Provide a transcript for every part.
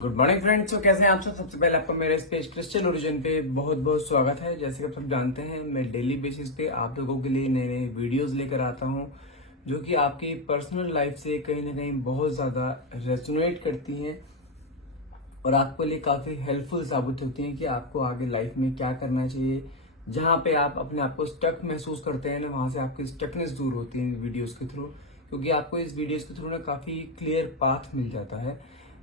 Good morning friends. तो कैसे हैं आप सब। सबसे पहले आपको मेरे इस पेज क्रिश्चियन ओरिजिन पे बहुत बहुत स्वागत है। जैसे कि आप सब जानते हैं, मैं डेली बेसिस पे आप लोगों के लिए नए नए वीडियोस लेकर आता हूं जो कि आपकी पर्सनल लाइफ से कहीं ना कहीं बहुत ज्यादा रेजोनेट करती हैं और आपके लिए काफी हेल्पफुल साबित होती हैं कि आपको आगे लाइफ में क्या करना चाहिए। जहां पे आप अपने आप को स्टक महसूस करते हैं ना, वहां से आपकी स्टकनेस दूर होती है वीडियोस के थ्रू, क्योंकि आपको इस वीडियोस के थ्रू ना काफी क्लियर पाथ मिल जाता है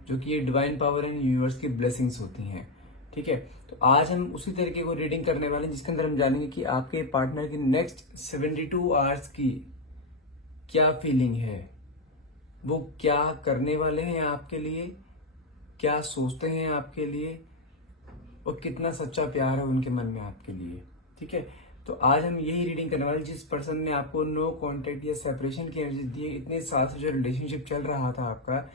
जो कि ये डिवाइन पावर एंड यूनिवर्स की ब्लेसिंग्स होती हैं। ठीक है, तो आज हम उसी तरीके को रीडिंग करने वाले हैं जिसके अंदर हम जानेंगे कि आपके पार्टनर की नेक्स्ट 72 आवर्स की क्या फीलिंग है, वो क्या करने वाले हैं आपके लिए, क्या सोचते हैं आपके लिए और कितना सच्चा प्यार है उनके मन में आपके लिए। ठीक है, तो आज हम यही रीडिंग करने वाले। जिस पर्सन ने आपको नो कांटेक्ट या सेपरेशन की एनर्जी दी है, इतने साल से जो रिलेशनशिप चल रहा था आपका,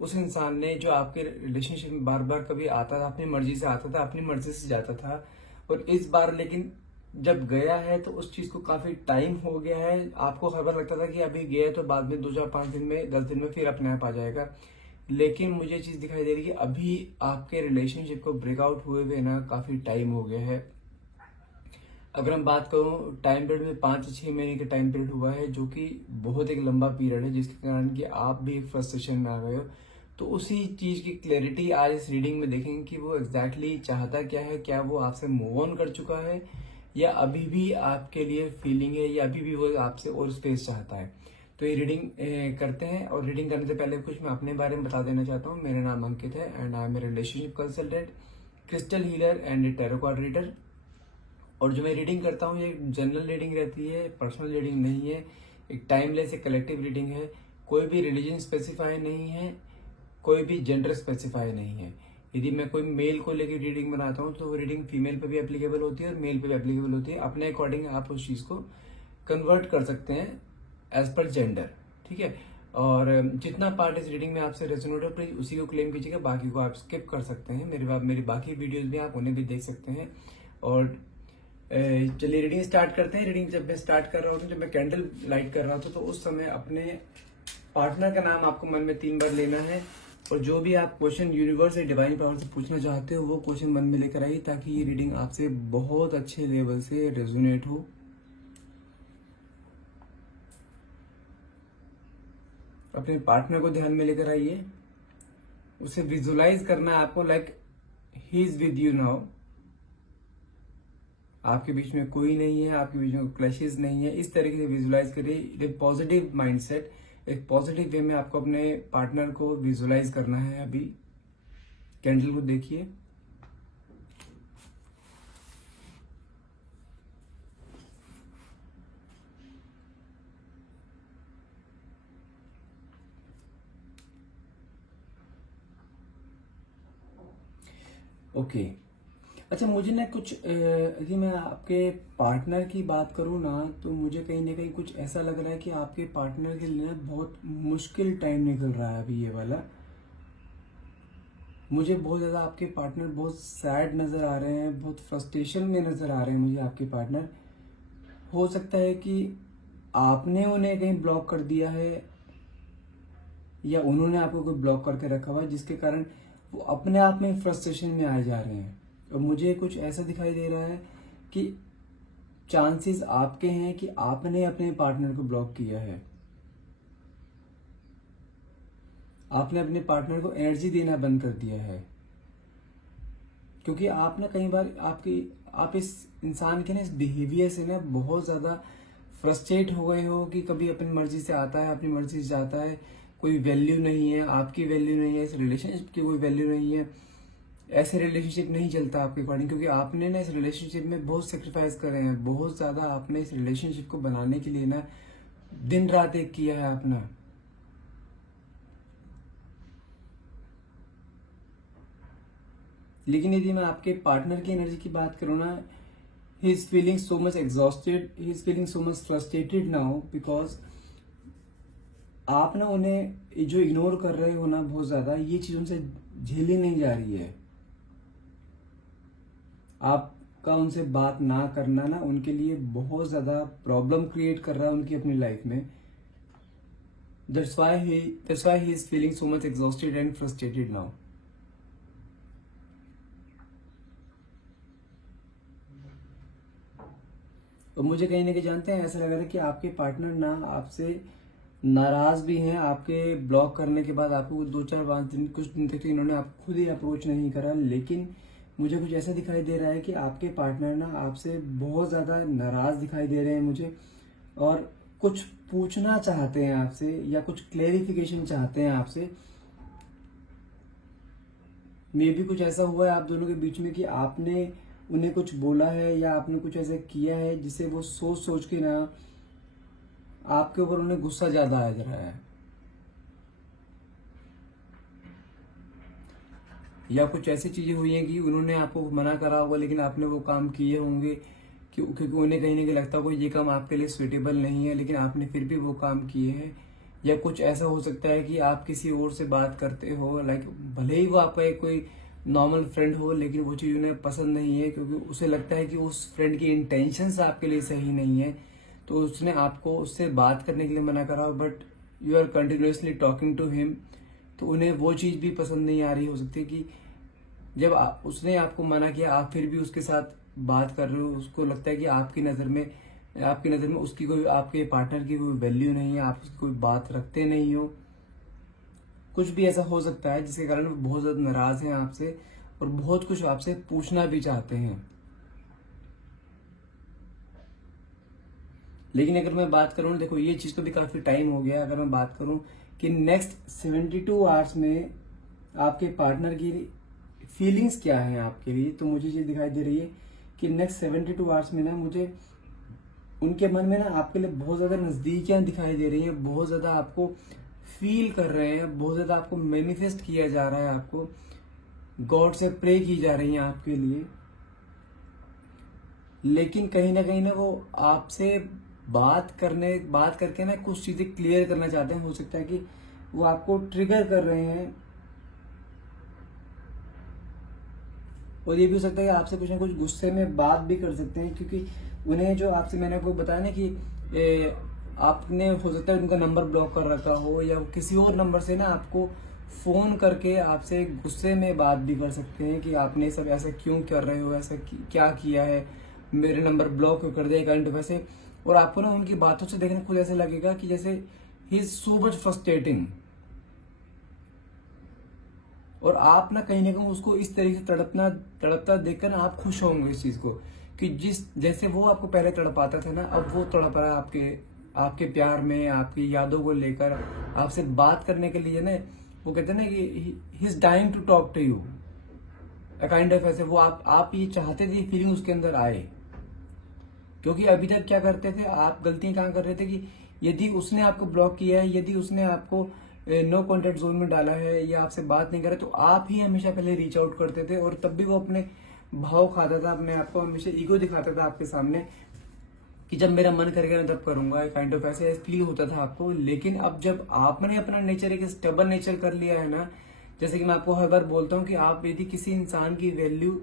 उस इंसान ने जो आपके रिलेशनशिप में बार बार कभी आता था, अपनी मर्जी से आता था, अपनी मर्जी से जाता था, और इस बार लेकिन जब गया है तो उस चीज को काफी टाइम हो गया है। आपको खबर लगता था कि अभी गया तो बाद में 2 4 5 दिन में 10 दिन में फिर अपने आप आ जाएगा, लेकिन मुझे चीज दिखाई दे रही है कि अभी आपके रिलेशनशिप को ब्रेकआउट हुए हुए ना काफी टाइम हो गया है। अगर हम बात करूं टाइम पीरियड में, 5 से 6 महीने का टाइम पीरियड हुआ है, जो कि बहुत एक लंबा पीरियड है, जिसके कारण कि आप भी एक फ्रस्ट्रेशन में आ गए हो। तो उसी चीज की क्लैरिटी आज इस रीडिंग में देखेंगे कि वो एग्जैक्टली चाहता क्या है। क्या वो आपसे मूव ऑन कर चुका है या अभी भी आपके लिए फीलिंग है, या अभी भी वो आपसे और स्पेस चाहता है। तो ये रीडिंग करते हैं, और रीडिंग करने से पहले कुछ मैं अपने बारे में बता देना चाहता हूँ। मेरा नाम अंकित है and I am a relationship consultant, crystal healer and tarot card reader. और जो मैं रीडिंग करता हूँ ये जनरल रीडिंग रहती है, पर्सनल रीडिंग नहीं है। एक टाइमलेस, एक कलेक्टिव रीडिंग है। कोई भी रिलीजन स्पेसिफाई नहीं है, कोई भी जेंडर स्पेसिफाई नहीं है। यदि मैं कोई मेल को लेकर रीडिंग बनाता हूँ तो वो रीडिंग फीमेल पे भी एप्लीकेबल होती है और मेल पे भी एप्लीकेबल होती है। अपने अकॉर्डिंग आप उस चीज को कन्वर्ट कर सकते हैं एज पर जेंडर। ठीक है, और जितना पार्ट इस रीडिंग में आपसे रेजोनेट हो प्लीज उसी को क्लेम कीजिएगा, बाकी को आप स्किप कर सकते हैं। मेरी बाकी वीडियोस भी आप उन्हें भी देख सकते हैं। और चलिए रीडिंग स्टार्ट करते हैं। रीडिंग जब मैं स्टार्ट कर रहा हूँ, जब मैं कैंडल लाइट कर रहा था, तो उस समय अपने पार्टनर का नाम आपको मन में 3 बार लेना है, और जो भी आप क्वेश्चन यूनिवर्स या डिवाइन पावर से पूछना चाहते हो वो क्वेश्चन मन में लेकर आइए, ताकि ये रीडिंग आपसे बहुत अच्छे लेवल से रेजोनेट हो। अपने पार्टनर को ध्यान में लेकर आइए, उसे विजुलाइज करना है आपको, like he is with you now. आपके बीच में कोई नहीं है, आपके बीच में क्लैशेस नहीं है। इस तरीके से विजुलाइज करिए, एक पॉजिटिव माइंडसेट, एक पॉजिटिव वे में आपको अपने पार्टनर को विजुलाइज करना है। अभी कैंडल को देखिए, ओके। अच्छा, मुझे ना कुछ यदि मैं आपके पार्टनर की बात करूँ ना, तो मुझे कहीं ना कहीं कुछ ऐसा लग रहा है कि आपके पार्टनर के लिए बहुत मुश्किल टाइम निकल रहा है अभी ये वाला। मुझे बहुत ज्यादा आपके पार्टनर बहुत सैड नजर आ रहे हैं, बहुत फ्रस्ट्रेशन में नजर आ रहे हैं मुझे आपके पार्टनर। हो सकता है कि आपने उन्हें कहीं ब्लॉक कर दिया है या उन्होंने आपको कोई ब्लॉक करके रखा हुआ है, जिसके कारण वो अपने आप में फ्रस्ट्रेशन में आ जा रहे हैं। और मुझे कुछ ऐसा दिखाई दे रहा है कि चांसेस आपके हैं कि आपने अपने पार्टनर को ब्लॉक किया है। आपने अपने पार्टनर को एनर्जी देना बंद कर दिया है, क्योंकि आप ना कई बार आप इस इंसान के ना इस बिहेवियर से ना बहुत ज्यादा फ्रस्ट्रेट हो गए हो कि कभी अपनी मर्जी से आता है, अपनी मर्जी से जाता है। कोई वैल्यू नहीं है, आपकी वैल्यू नहीं है, इस रिलेशनशिप की कोई वैल्यू नहीं है। ऐसे रिलेशनशिप नहीं चलता आपके अकॉर्डिंग, क्योंकि आपने ना इस रिलेशनशिप में बहुत सेक्रीफाइस करे हैं, बहुत ज्यादा आपने इस रिलेशनशिप को बनाने के लिए ना दिन रात एक किया है अपना। लेकिन यदि मैं आपके पार्टनर की एनर्जी की बात करूँ ना, he is feeling so much exhausted, he is feeling so much frustrated now, because आप ना उन्हें जो इग्नोर कर रहे हो ना बहुत ज्यादा, ये चीज उनसे झेली नहीं जा रही है। आपका उनसे बात ना करना ना उनके लिए बहुत ज्यादा प्रॉब्लम क्रिएट कर रहा है उनकी अपनी लाइफ में। That's why he is feeling so much exhausted and frustrated now. और मुझे कहीं ना कहीं जानते हैं ऐसा लग रहा है कि आपके पार्टनर ना आपसे नाराज भी हैं। आपके ब्लॉक करने के बाद आपको 2 4 5 दिन कुछ दिन तक तो इन्होंने आप खुद ही अप्रोच नहीं करा, लेकिन मुझे कुछ ऐसा दिखाई दे रहा है कि आपके पार्टनर ना आपसे बहुत ज्यादा नाराज दिखाई दे रहे हैं मुझे, और कुछ पूछना चाहते हैं आपसे या कुछ क्लेरिफिकेशन चाहते हैं आपसे। मे भी कुछ ऐसा हुआ है आप दोनों के बीच में कि आपने उन्हें कुछ बोला है या आपने कुछ ऐसा किया है जिससे वो सोच सोच के ना आपके ऊपर उन्हें गुस्सा ज्यादा आ रहा है, या कुछ ऐसी चीजें हुई हैं कि उन्होंने आपको मना करा होगा लेकिन आपने वो काम किए होंगे क्योंकि उन्हें कहीं ना कहीं लगता होगा ये काम आपके लिए सुइटेबल नहीं है, लेकिन आपने फिर भी वो काम किए हैं। या कुछ ऐसा हो सकता है कि आप किसी और से बात करते हो, लाइक भले ही वो आपका एक कोई नॉर्मल फ्रेंड हो, लेकिन वो चीज उन्हें पसंद नहीं है क्योंकि उसे लगता है कि उस फ्रेंड की इंटेंशंस आपके लिए सही नहीं है, तो उसने आपको उससे बात करने के लिए मना करा, but you are continuously talking to him, तो उन्हें वो चीज भी पसंद नहीं आ रही हो सकती कि जब उसने आपको मना किया आप फिर भी उसके साथ बात कर रहे हो। उसको लगता है कि आपकी नजर में उसकी कोई, आपके पार्टनर की कोई वैल्यू नहीं है, आप उसकी कोई बात रखते नहीं हो। कुछ भी ऐसा हो सकता है जिसके कारण वो बहुत ज्यादा नाराज हैं आपसे और बहुत कुछ आपसे पूछना भी चाहते हैं। लेकिन अगर मैं बात करूं, देखो ये चीज को भी काफी टाइम हो गया, अगर मैं बात करूं कि नेक्स्ट 72 आवर्स में आपके पार्टनर की फीलिंग्स क्या है आपके लिए, तो मुझे ये दिखाई दे रही है कि नेक्स्ट 72 आवर्स में ना मुझे उनके मन में ना आपके लिए बहुत ज्यादा नजदीकियां दिखाई दे रही हैं, बहुत ज्यादा आपको फील कर रहे हैं, बहुत ज्यादा आपको मैनिफेस्ट किया जा रहा है, आपको गॉड से प्रे की जा रही है आपके लिए। लेकिन कहीं ना वो आपसे बात करके ना कुछ चीजें क्लियर करना चाहते हैं। हो सकता है कि वो आपको ट्रिगर कर रहे हैं, और ये भी हो सकता है कि आपसे कुछ ना कुछ गुस्से में बात भी कर सकते हैं, क्योंकि उन्हें जो आपसे मैंने आपको बताया ना कि आपने हो सकता है उनका नंबर ब्लॉक कर रखा हो या किसी और नंबर से ना आपको फोन करके आपसे गुस्से में बात भी कर सकते हैं कि आपने सब ऐसा क्यों कर रहे हो, ऐसा क्या किया है, मेरे नंबर ब्लॉक क्यों कर दिया, काइंड ऑफ ऐसे। और आपको ना उनकी बातों से देखने खुद ऐसा लगेगा कि जैसे he is so much frustrating, और आप ना कहीं उसको इस तरीके से तड़पता देखकर ना आप खुश होंगे इस चीज को कि जैसे वो आपको पहले तड़पाता था ना, अब वो तड़प रहा है आपके प्यार में, आपकी यादों को लेकर आपसे बात करने के लिए ना। वो कहते हैं ना कि he is dying to talk to you, kind of ऐसे। वो आप ये चाहते थे, फीलिंग उसके अंदर आए, क्योंकि अभी तक क्या करते थे आप, गलतियां कहाँ कर रहे थे कि यदि उसने आपको ब्लॉक किया है, यदि उसने आपको नो कॉन्टेक्ट जोन में डाला है या आपसे बात नहीं करे, तो आप ही हमेशा पहले रीच आउट करते थे, और तब भी वो अपने भाव खाता था, अपने आप को हमेशा ईगो दिखाता था आपके सामने कि जब मेरा मन करेगा मैं तब करूंगा, काइंड ऑफ ऐसे फील होता था आपको। लेकिन अब जब आपने अपना नेचर एक स्टेबल नेचर कर लिया है ना, जैसे कि मैं आपको हर बार बोलता हूँ कि आप यदि किसी इंसान की वैल्यू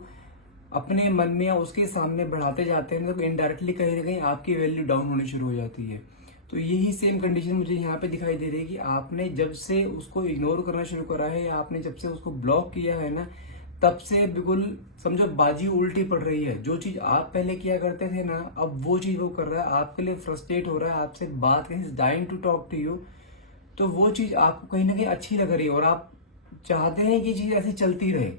अपने मन में या उसके सामने बढ़ाते जाते हैं तो इनडायरेक्टली कहीं ना कहीं आपकी वैल्यू डाउन होनी शुरू हो जाती है। तो यही सेम कंडीशन मुझे यहाँ पे दिखाई दे रही है कि आपने जब से उसको इग्नोर करना शुरू करा है या आपने जब से उसको ब्लॉक किया है ना, तब से बिल्कुल समझो बाजी उल्टी पड़ रही है। जो चीज आप पहले किया करते थे ना, अब वो चीज वो कर रहा है, आपके लिए फ्रस्ट्रेट हो रहा है, आपसे बात कहीं dying to talk to you, तो वो चीज आपको कहीं ना कहीं अच्छी लग रही है और आप चाहते हैं कि चीज ऐसी चलती रहे।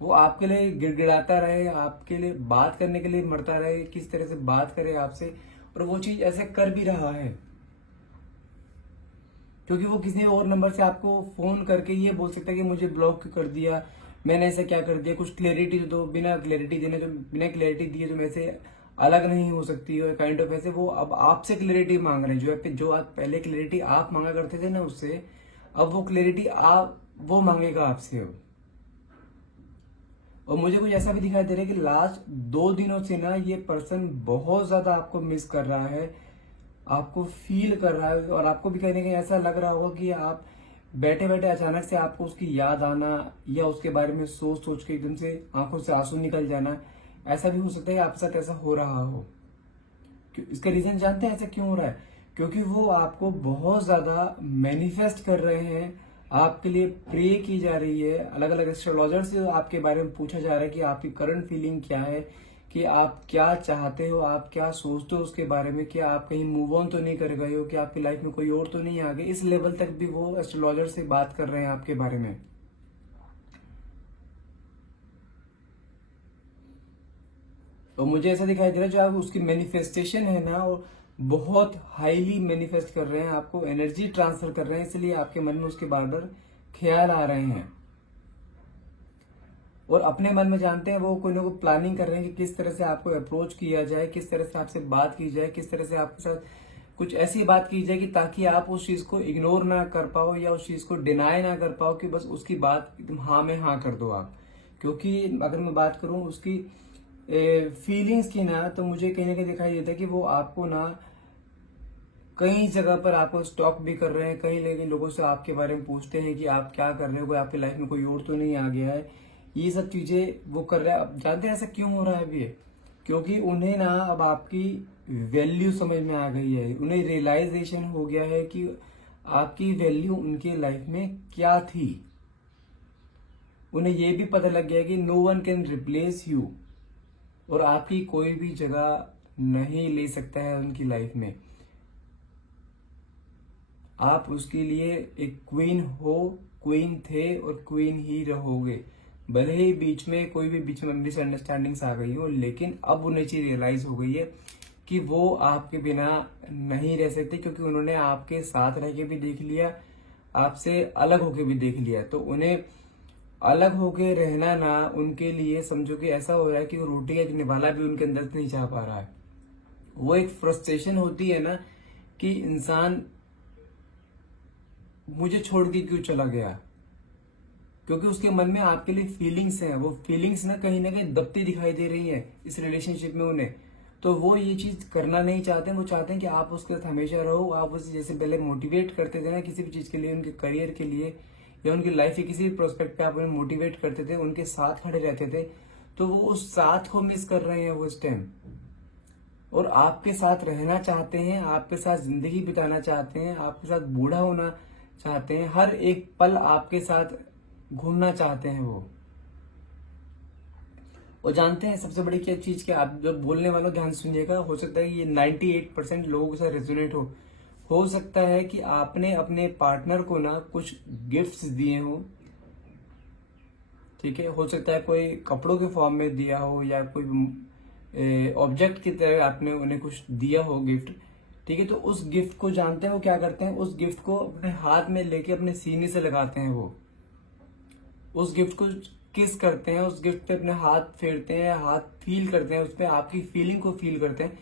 वो आपके लिए गिड़गिड़ाता रहे, आपके लिए बात करने के लिए मरता रहे, किस तरह से बात करे आपसे, और वो चीज ऐसे कर भी रहा है क्योंकि वो किसी और नंबर से आपको फोन करके ये बोल सकता है कि मुझे ब्लॉक क्यों कर दिया, मैंने ऐसा क्या कर दिया, कुछ क्लैरिटी दो। बिना क्लैरिटी दिए तो मेरे से अलग नहीं हो सकती है, काइंड ऑफ ऐसे। वो अब आपसे क्लैरिटी मांग रहे हैं, जो आप पहले क्लैरिटी आप मांगा करते थे ना उससे, अब वो क्लैरिटी वो मांगेगा आपसे अब। और मुझे कुछ ऐसा भी दिखाई दे रहा है कि लास्ट 2 दिनों से ना ये पर्सन बहुत ज्यादा आपको मिस कर रहा है, आपको फील कर रहा है, और आपको भी कहीं ना कहीं ऐसा लग रहा होगा कि आप बैठे बैठे अचानक से आपको उसकी याद आना या उसके बारे में सोच सोच के एकदम से आंखों से आंसू निकल जाना, ऐसा भी हो सकता है आपके साथ ऐसा हो रहा हो। इसका रीजन जानते हैं ऐसा क्यों हो रहा है? क्योंकि वो आपको बहुत ज्यादा मैनिफेस्ट कर रहे हैं, आपके लिए प्रे की जा रही है, अलग अलग एस्ट्रोलॉजर से आपके बारे में पूछा जा रहा है कि आपकी करंट फीलिंग क्या है, कि आप क्या चाहते हो, आप क्या सोचते हो उसके बारे में, कि आप कहीं मूव ऑन तो नहीं कर गए हो, कि आपकी लाइफ में कोई और तो नहीं आ गए। इस लेवल तक भी वो एस्ट्रोलॉजर से बात कर रहे हैं आपके बारे में। और मुझे ऐसा दिखाई दे रहा है जो आप उसकी मैनिफेस्टेशन है ना, वो बहुत हाईली मैनिफेस्ट कर रहे हैं, आपको एनर्जी ट्रांसफर कर रहे हैं, इसलिए आपके मन में उसके बार बार ख्याल आ रहे हैं। और अपने मन में जानते हैं वो कोई ना कोई प्लानिंग कर रहे हैं कि किस तरह से आपको अप्रोच किया जाए, किस तरह से आपसे बात की जाए, किस तरह से आपके साथ कुछ ऐसी बात की जाए कि ताकि आप उस चीज को इग्नोर ना कर पाओ या उस चीज को डिनाई ना कर पाओ, कि बस उसकी बात एकदम हाँ में हाँ कर दो आप। क्योंकि अगर मैं बात करूं उसकी फीलिंग्स की ना, तो मुझे कहीं ना कहीं दिखाई देता है कि वो आपको ना कई जगह पर आपको स्टॉक भी कर रहे हैं, कई लेकिन लोगों से आपके बारे में पूछते हैं कि आप क्या कर रहे हो, कोई आपकी लाइफ में कोई और तो नहीं आ गया है। ये सब चीजें वो कर रहे हैं। अब जानते हैं ऐसा क्यों हो रहा है अभी? क्योंकि उन्हें ना अब आपकी वैल्यू समझ में आ गई है, उन्हें रियलाइजेशन हो गया है कि आपकी वैल्यू उनके लाइफ में क्या थी। उन्हें ये भी पता लग गया कि no one can replace you, और आपकी कोई भी जगह नहीं ले सकता है उनकी लाइफ में। आप उसके लिए एक क्वीन हो, क्वीन थे और क्वीन ही रहोगे। भले ही बीच में मिसअंडरस्टैंडिंग्स आ गई हो, लेकिन अब उन्हें चीज रियलाइज हो गई है कि वो आपके बिना नहीं रह सकते, क्योंकि उन्होंने आपके साथ रह के भी देख लिया, आपसे अलग होके भी देख लिया। तो उन्हें अलग होके रहना ना उनके लिए समझो कि ऐसा हो रहा है कि वो रोटी का एक निवाला भी उनके अंदर से नहीं चाह पा रहा है। वो एक फ्रस्ट्रेशन होती है ना कि इंसान मुझे छोड़ के क्यों चला गया, क्योंकि उसके मन में आपके लिए फीलिंग्स हैं। वो फीलिंग्स ना कहीं दबती दिखाई दे रही हैं इस रिलेशनशिप में उन्हें। तो वो ये चीज करना नहीं चाहते। वो चाहते हैं कि आप उसके साथ हमेशा रहो। आप उसे जैसे पहले मोटिवेट करते थे ना किसी भी चीज के लिए, उनके करियर के लिए या उनकी लाइफ के किसी भी प्रोस्पेक्ट पे आप उन्हें मोटिवेट करते थे, उनके साथ खड़े रहते थे, तो वो उस साथ को मिस कर रहे हैं वो इस टाइम। और आपके साथ रहना चाहते हैं, आपके साथ जिंदगी बिताना चाहते हैं, आपके साथ बूढ़ा होना चाहते हैं, हर एक पल आपके साथ घूमना चाहते हैं वो। और जानते हैं सबसे बड़ी क्या चीज, क्या आप जब बोलने वालों ध्यान से सुनिएगा, हो सकता है कि ये 98% लोगों के साथ रेजोनेट हो सकता है कि आपने अपने पार्टनर को ना कुछ गिफ्ट्स दिए हो, ठीक है, हो सकता है कोई कपड़ों के फॉर्म में दिया हो या कोई ऑब्जेक्ट की तरह आपने उन्हें कुछ दिया हो गिफ्ट, ठीक है। तो उस गिफ्ट को जानते हैं वो क्या करते हैं, उस गिफ्ट को अपने हाथ में लेके अपने सीने से लगाते हैं, वो उस गिफ्ट को किस करते हैं, उस गिफ्ट पे अपने हाथ फेरते हैं, हाथ फील करते हैं, उस पर आपकी फीलिंग को फील करते हैं।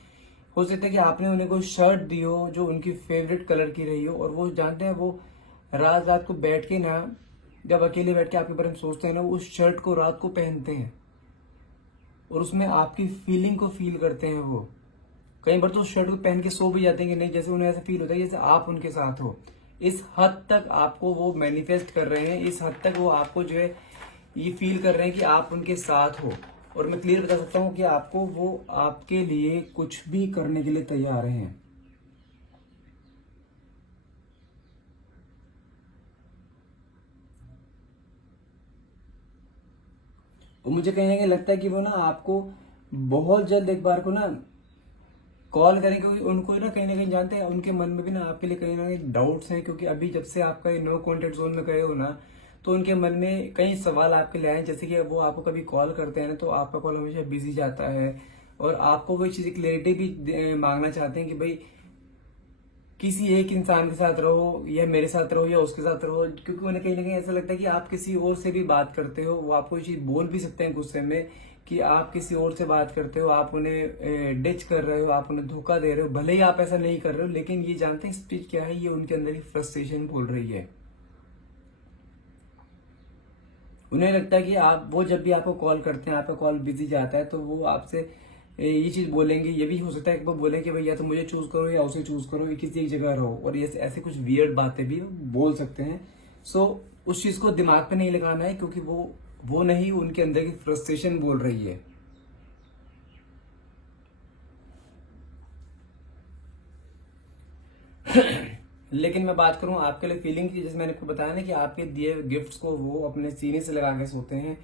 हो सकता है कि आपने उन्हें कोई शर्ट दी हो जो उनकी फेवरेट कलर की रही हो, और वो जानते हैं वो रात रात को बैठ के ना, जब अकेले बैठ के आपके बारे में सोचते हैं ना, उस शर्ट को रात को पहनते हैं और उसमें आपकी फीलिंग को फील करते हैं। वो कई बार तो उस शर्ट को पहन के सो भी जाते हैं कि नहीं, जैसे उन्हें ऐसा फील होता है जैसे आप उनके साथ हो। इस हद तक आपको वो मैनिफेस्ट कर रहे हैं, इस हद तक वो आपको जो है ये फील कर रहे हैं कि आप उनके साथ हो। और मैं क्लियर बता सकता हूँ कि आपको वो आपके लिए कुछ भी करने के लिए तैयार हैं। और मुझे कहीं ना कहीं लगता है कि वो ना आपको बहुत जल्द एक बार को ना कॉल करेंगे, क्योंकि उनको ना कहीं जानते हैं उनके मन में भी ना आपके लिए कहीं ना कहीं डाउट्स हैं। क्योंकि अभी जब से आपका नो कॉन्टेक्ट जोन में गए हो ना, तो उनके मन में कई सवाल आपके लिए आए। जैसे कि वो आपको कभी कॉल करते हैं ना, तो आपका कॉल हमेशा बिजी जाता है, और आपको वो चीज क्लैरिटी भी मांगना चाहते हैं कि भाई किसी एक इंसान के साथ रहो, या मेरे साथ रहो या उसके साथ रहो। क्योंकि उन्हें कहीं ना कहीं ऐसा लगता है कि आप किसी और से भी बात करते हो। वो आपको ये चीज बोल भी सकते हैं गुस्से में कि आप किसी और से बात करते हो, आप उन्हें डिच कर रहे हो, आप उन्हें धोखा दे रहे हो। भले ही आप ऐसा नहीं कर रहे हो, लेकिन ये जानते हैं स्पीच क्या है, ये उनके अंदर ही फ्रस्ट्रेशन बोल रही है। उन्हें लगता है कि आप वो जब भी आपको कॉल करते हैं, आपका कॉल बिजी जाता है, तो वो आपसे ये चीज बोलेंगे। ये भी हो सकता है कि वो बोले कि भाई या तो मुझे चूज करो या उसे चूज करो, या किसी एक जगह रहो, और ये ऐसे कुछ वियर्ड बातें भी बोल सकते हैं। सो उस चीज को दिमाग पे नहीं लगाना है, क्योंकि वो नहीं, उनके अंदर की फ्रस्ट्रेशन बोल रही है। लेकिन मैं बात करूं आपके लिए फीलिंग की, जैसे मैंने आपको बताया ना कि आपके दिए गिफ्ट्स को वो अपने सीने से लगा के सोते हैं।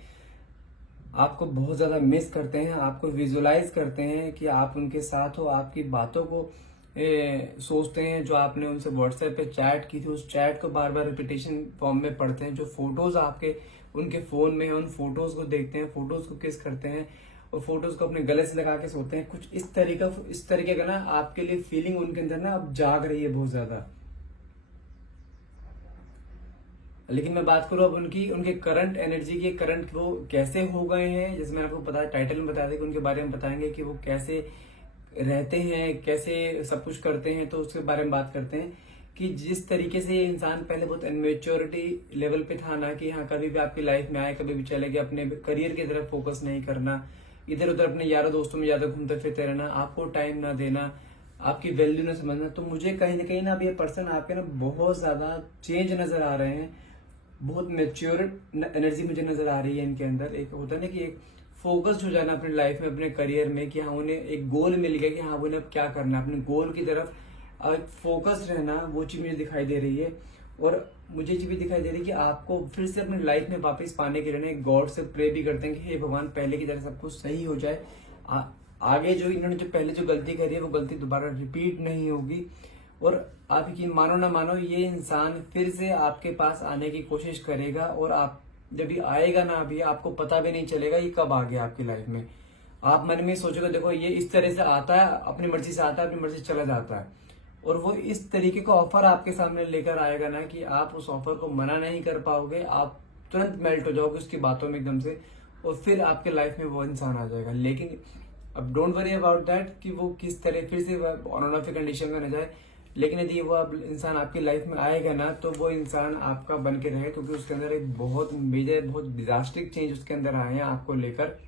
आपको बहुत ज्यादा मिस करते हैं, आपको विजुलाइज करते हैं कि आप उनके साथ हो, आपकी बातों को सोचते हैं, जो आपने उनसे व्हाट्सएप पे चैट की थी उस चैट को बार बार रिपीटेशन फॉर्म में पढ़ते हैं, जो फोटोज आपके उनके फोन में है उन फोटोज को देखते हैं, फोटोज को किस करते हैं और फोटोज को अपने गले से लगा के सोते हैं। कुछ इस तरीके का ना आपके लिए फीलिंग उनके अंदर ना अब जाग रही है बहुत ज्यादा। लेकिन मैं बात करूं अब उनके करंट एनर्जी के, करंट वो कैसे हो गए हैं, जैसे मैंने आपको पता टाइटल में बताया था कि उनके बारे में बताएंगे कि वो कैसे रहते हैं, कैसे सब कुछ करते हैं। तो उसके बारे में बात करते हैं कि जिस तरीके से ये इंसान पहले बहुत इनमेच्योरिटी लेवल पे था ना, कि हाँ कभी भी आपकी लाइफ में आए कभी भी चले गए, अपने करियर की तरफ फोकस नहीं करना, इधर उधर अपने यारों दोस्तों में ज्यादा घूमते फिरते रहना, आपको टाइम ना देना, आपकी वैल्यू ना समझना। तो मुझे कहीं ना अब ये पर्सन आपके ना बहुत ज्यादा चेंज नजर आ रहे हैं, बहुत मेच्योर एनर्जी मुझे नजर आ रही है इनके अंदर। एक होता है ना कि एक फोकस्ड हो जाना अपनी लाइफ में, अपने करियर में, कि हाँ उन्हें एक गोल मिल गया कि हाँ उन्हें अब क्या करना है, अपने गोल की तरफ फोकस्ड रहना, वो चीज मुझे दिखाई दे रही है। और मुझे चीज भी दिखाई दे रही है कि आपको फिर से अपनी लाइफ में वापस पाने के लिए गॉड से प्रे भी करते हैं कि हे भगवान पहले की तरह सब कुछ सही हो जाए, आगे जो इन्होंने जो पहले जो गलती करी है वो गलती दोबारा रिपीट नहीं होगी। और आप यकीन मानो ना मानो ये इंसान फिर से आपके पास आने की कोशिश करेगा, और आप जब भी आएगा ना अभी आपको पता भी नहीं चलेगा ये कब आ गया आपकी लाइफ में। आप मन में सोचोगे देखो ये इस तरह से आता है, अपनी मर्जी से आता है, अपनी मर्जी से चला जाता है, और वो इस तरीके का ऑफर आपके सामने लेकर आएगा ना कि आप उस ऑफर को मना नहीं कर पाओगे, आप तुरंत मेल्ट हो जाओगे उसकी बातों में एकदम से, और फिर आपके लाइफ में वो इंसान आ जाएगा। लेकिन अब डोंट वरी अबाउट दैट कि वो किस तरह फिर से ऑन एंड ऑफ कंडीशन में न जाए। लेकिन यदि वो अब इंसान आपकी लाइफ में आएगा ना तो वो इंसान आपका बन के रहे, क्योंकि उसके अंदर एक बहुत मेजर बहुत डिजास्टिक चेंज उसके अंदर आए हैं आपको लेकर।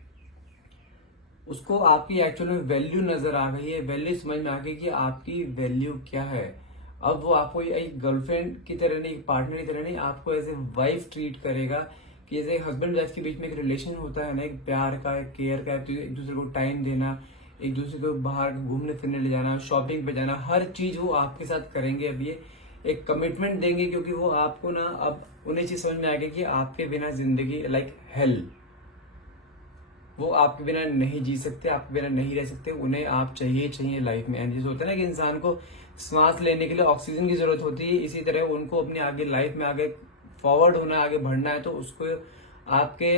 उसको आपकी एक्चुअल में वैल्यू नजर आ गई है, वैल्यू समझ में आ गई कि आपकी वैल्यू क्या है। अब वो आपको एक गर्लफ्रेंड की तरह नहीं, एक पार्टनर की तरह नहीं, आपको एज ए वाइफ ट्रीट करेगा, कि जैसे हस्बैंड वाइफ के बीच में एक रिलेशन होता है ना, एक प्यार का, एक केयर का, एक दूसरे को टाइम देना, एक दूसरे को बाहर घूमने फिरने ले जाना, शॉपिंग पे जाना, हर चीज वो आपके साथ करेंगे। अब ये एक कमिटमेंट देंगे, क्योंकि वो आपको ना अब उन्हें चीज समझ में आ गई कि आपके बिना जिंदगी लाइक हेल, वो आपके बिना नहीं जी सकते, आपके बिना नहीं रह सकते, उन्हें आप चाहिए लाइफ में। एंड जैसे होता है ना कि इंसान को सांस लेने के लिए ऑक्सीजन की जरूरत होती है, इसी तरह उनको अपनी आगे लाइफ में आगे फॉरवर्ड होना, आगे बढ़ना है, तो उसको आपके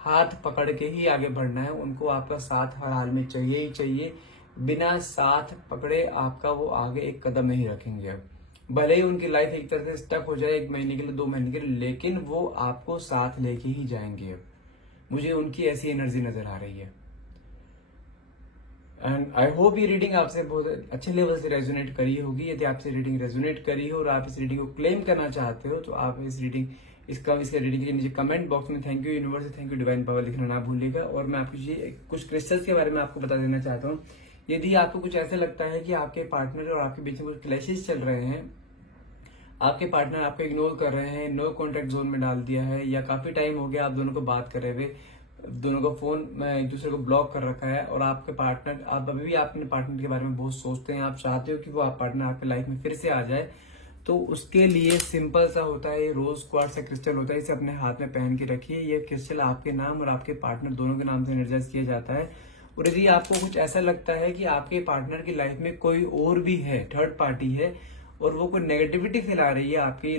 हाथ पकड़ के ही आगे बढ़ना है। उनको आपका साथ हर हाल में चाहिए ही चाहिए, बिना साथ पकड़े आपका वो आगे एक कदम नहीं रखेंगे। अब भले ही उनकी लाइफ एक तरह से स्टक हो जाए 1 महीने के लिए 2 महीने के लिए, लेकिन वो आपको साथ लेके ही जाएंगे। अब मुझे उनकी ऐसी एनर्जी नजर आ रही है। एंड आई होप ये रीडिंग आपसे बहुत अच्छे लेवल से रेजोनेट करी होगी। यदि आपसे रीडिंग रेजोनेट करी हो और आप इस रीडिंग को क्लेम करना चाहते हो तो आप इसके रीडिंग के नीचे कमेंट बॉक्स में thank you universe, thank you divine power लिखना ना भूलिएगा। और मैं आपको ये कुछ क्रिस्टल्स के बारे में आपको बता देना चाहता हूँ। यदि आपको कुछ ऐसा लगता है कि आपके पार्टनर और आपके बीच में कुछ क्लैशेस चल रहे हैं, आपके पार्टनर आपको इग्नोर कर रहे हैं, नो कॉन्टेक्ट जोन में डाल दिया है, या काफी टाइम हो गया आप दोनों को बात कर रहे हुए, दोनों का फोन में एक दूसरे को ब्लॉक कर रखा है, और आपके पार्टनर, आप अभी भी अपने पार्टनर के बारे में बहुत सोचते हैं, आप चाहते हो कि वो आप पार्टनर आपके लाइफ में फिर से आ जाए, तो उसके लिए सिंपल सा होता है, रोज क्वार्ट्ज सा क्रिस्टल होता है, इसे अपने हाथ में पहन के रखिए। ये क्रिस्टल आपके नाम और आपके पार्टनर दोनों के नाम से एनर्जाइज किया जाता है। और यदि आपको कुछ ऐसा लगता है कि आपके पार्टनर की लाइफ में कोई और भी है, थर्ड पार्टी है, और वो कोई नेगेटिविटी फैला रही है आपकी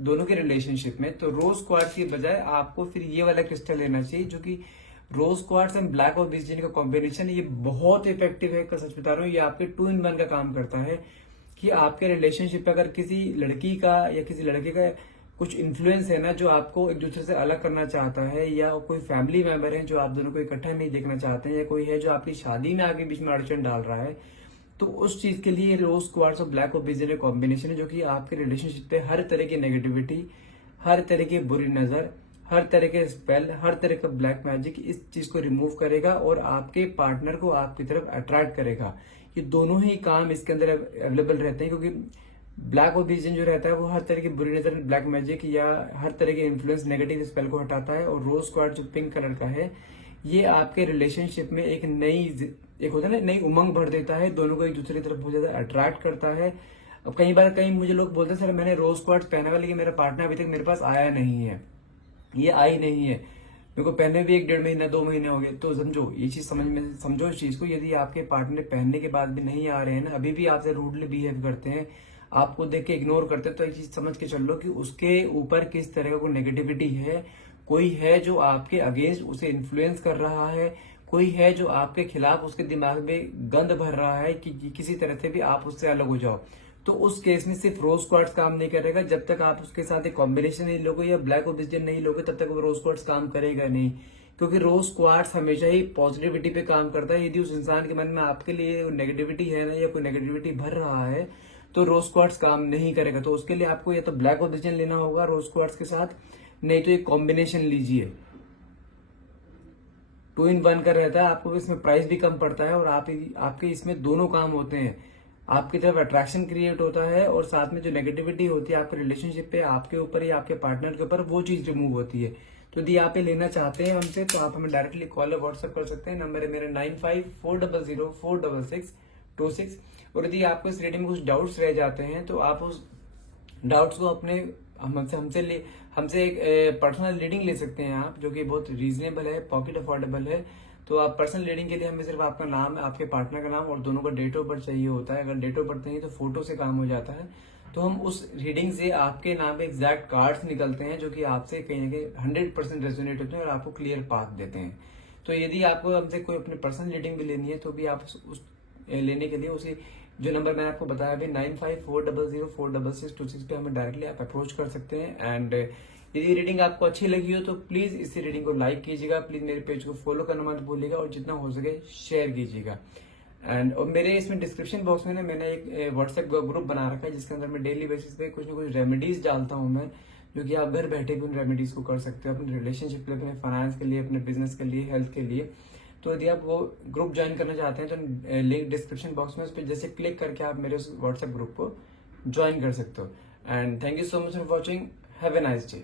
दोनों के रिलेशनशिप में, तो रोज क्वार्ट्ज की बजाय आपको फिर ये वाला क्रिस्टल लेना चाहिए, जो कि रोज क्वार्ट्ज एंड ब्लैक ऑब्सिडियन का कॉम्बिनेशन है। ये बहुत इफेक्टिव है, सच बता रहा हूँ, ये आपके 2 in 1 का काम करता है। कि आपके रिलेशनशिप पे अगर किसी लड़की का या किसी लड़के का कुछ इन्फ्लुएंस है ना, जो आपको एक दूसरे से अलग करना चाहता है, या कोई फैमिली मेंबर है जो आप दोनों को इकट्ठा नहीं देखना चाहते हैं, या कोई है जो आपकी शादी में आगे बीच में अड़चन डाल रहा है, तो उस चीज के लिए रोज क्वार्ट्ज और ब्लैक ऑब्सिडियन कॉम्बिनेशन है, जो कि आपके रिलेशनशिप पे हर तरह की नेगेटिविटी, हर तरह की बुरी नजर, हर तरह के स्पेल, हर तरह का ब्लैक मैजिक, इस चीज को रिमूव करेगा और आपके पार्टनर को आपकी तरफ अट्रैक्ट करेगा। ये दोनों ही काम इसके अंदर अवेलेबल रहते हैं, क्योंकि ब्लैक ऑब्सिडियन जो रहता है वो हर तरह की बुरी नजर, ब्लैक मैजिक या हर तरह के इन्फ्लुएंस, नेगेटिव स्पेल को हटाता है। और रोज क्वार्ट्ज जो पिंक कलर का है, ये आपके रिलेशनशिप में एक होता है ना, नई उमंग भर देता है, दोनों को एक दूसरे की तरफ बहुत ज्यादा अट्रैक्ट करता है। अब कई मुझे लोग बोलते हैं सर मैंने रोज क्वार्ट्ज पहना हुआ, लेकिन मेरा पार्टनर अभी तक मेरे पास आया नहीं है, ये आई नहीं है। मेरे को पहने भी 1-1.5 महीना 2 महीने हो गए। तो समझो ये चीज समझो इस चीज को। यदि आपके पार्टनर पहनने के बाद भी नहीं आ रहे हैं ना, अभी भी आपसे रूडली बिहेव करते हैं, आपको देख के इग्नोर करते हैं, तो एक चीज समझ के चल लो कि उसके ऊपर किस तरह का कोई नेगेटिविटी है। कोई है जो आपके अगेंस्ट उसे इन्फ्लुएंस कर रहा है, कोई है जो आपके खिलाफ उसके दिमाग में गंद भर रहा है कि किसी तरह से भी आप उससे अलग हो जाओ। तो उस केस में सिर्फ रोज क्वार्ट्स काम नहीं करेगा। जब तक आप उसके साथ एक कॉम्बिनेशन नहीं लोगे या ब्लैक ओब्सिडियन नहीं लोगे, तब तक वो रोज क्वार्ट्स काम करेगा नहीं। क्योंकि रोज क्वार्ट्स हमेशा ही पॉजिटिविटी पे काम करता है। यदि उस इंसान के मन में आपके लिए नेगेटिविटी है ना, या कोई नेगेटिविटी भर रहा है, तो रोज क्वार्ट्स काम नहीं करेगा। तो उसके लिए आपको या तो ब्लैक ओब्सिडियन लेना होगा रोज क्वार्ट्स के साथ, नहीं तो एक कॉम्बिनेशन लीजिए। 2 in 1 का रहता है, आपको इसमें प्राइस भी कम पड़ता है, और आपके इसमें दोनों काम होते हैं। आपकी तरफ अट्रैक्शन क्रिएट होता है, और साथ में जो नेगेटिविटी होती है आपके रिलेशनशिप पे, आपके ऊपर या आपके पार्टनर के ऊपर, वो चीज रिमूव होती है। तो यदि आप ये लेना चाहते हैं हमसे, तो आप हमें डायरेक्टली कॉल या व्हाट्सएप कर सकते हैं। नंबर है मेरा 9540046626। और यदि आपको इस रीडिंग में कुछ डाउट्स रह जाते हैं, तो आप उस डाउट्स को अपने हमसे एक पर्सनल रीडिंग ले सकते हैं आप, जो कि बहुत रीजनेबल है, पॉकेट अफोर्डेबल है। तो आप पर्सनल रीडिंग के लिए हमें सिर्फ आपका नाम, आपके पार्टनर का नाम और दोनों का डेट ऑफ बर्थ चाहिए होता है। अगर डेट ऑफ बर्थ नहीं तो फोटो से काम हो जाता है। तो हम उस रीडिंग से आपके नाम पे एग्जैक्ट कार्ड्स निकलते हैं, जो कि आपसे कहीं ना कहीं 100% रेजोनेट होते हैं और आपको क्लियर पाथ देते हैं। तो यदि आपको हमसे कोई अपनी पर्सनल रीडिंग भी लेनी है, तो भी आप उस लेने के लिए उसी जो नंबर मैंने आपको बताया अभी 9540046626 पे हमें डायरेक्टली आप अप्रोच कर सकते हैं। एंड यदि रीडिंग आपको अच्छी लगी हो, तो प्लीज इस रीडिंग को लाइक कीजिएगा, प्लीज मेरे पेज को फॉलो करना मत भूलिएगा, और जितना हो सके शेयर कीजिएगा। एंड और मेरे इसमें डिस्क्रिप्शन बॉक्स में ना मैंने एक व्हाट्सएप ग्रुप बना रखा है, जिसके अंदर मैं डेली बेसिस पे कुछ ना कुछ रेमेडीज डालता हूँ मैं, जो कि आप घर बैठे भी उन रेमेडीज को कर सकते हो, अपने रिलेशनशिप के लिए, अपने फाइनेंस के लिए, अपने बिजनेस के लिए, हेल्थ के लिए। तो यदि आप वो ग्रुप ज्वाइन करना चाहते हैं, तो लिंक डिस्क्रिप्शन बॉक्स में, उस पर जैसे क्लिक करके आप मेरे उस व्हाट्सएप ग्रुप को ज्वाइन कर सकते हो। And thank you so much for watching. Have a nice day.